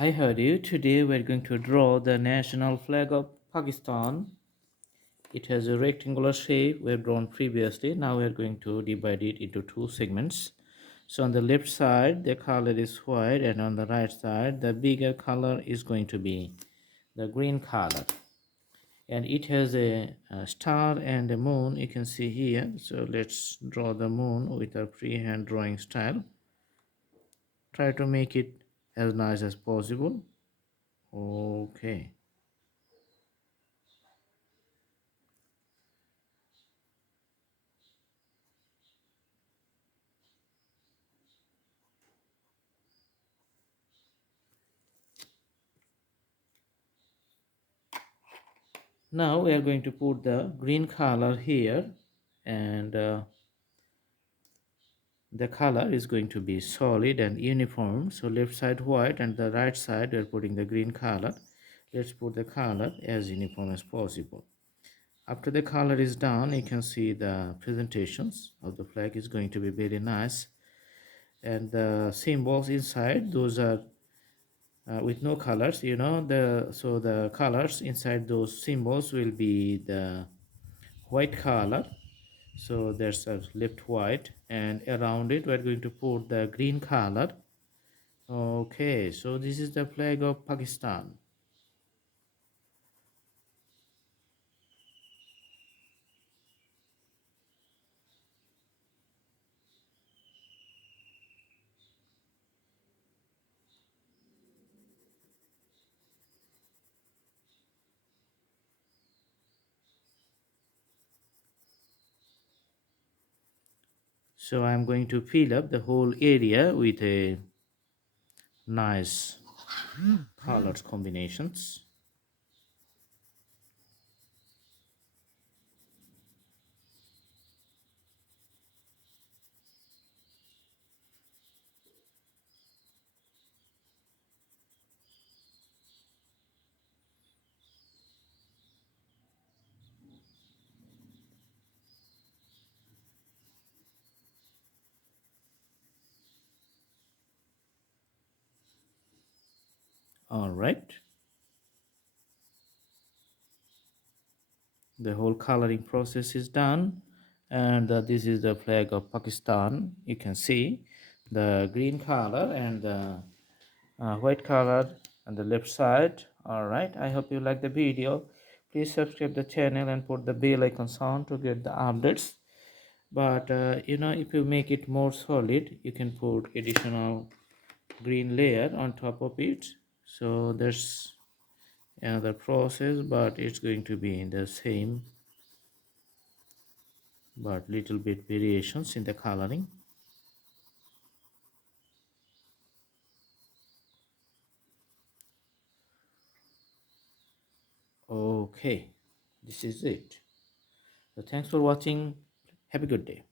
Hi, how are you? Today we're going to draw the national flag of Pakistan. It has a rectangular shape we've drawn previously. Now we're going to divide it into two segments. So on the left side, the color is white, and on the right side, the bigger color is going to be the green color. And it has a star and a moon, you can see here. So let's draw the moon with a freehand drawing style. Try to make it as nice as possible. Okay. Now we are going to put the green color here, and the color is going to be solid and uniform. So left side white and the right side we are putting the green color. Let's put the color as uniform as possible. After the color is done, you can see the presentations of the flag is going to be very nice, and the symbols inside, those are with no colors, the colors inside those symbols will be the white color. So there's a left white, and around it we're going to put the green color. Okay, so this is the flag of Pakistan. So I'm going to fill up the whole area with a nice colors combinations. All right, the whole coloring process is done, and this is the flag of Pakistan. You can see the green color and the white color on the left side. All right, I hope you like the video. Please subscribe the channel and put the bell icon on to get the updates. But if you make it more solid, you can put additional green layer on top of it. So there's another process, but it's going to be the same, but little bit variations in the coloring. Okay, this is it. So thanks for watching. Have a good day.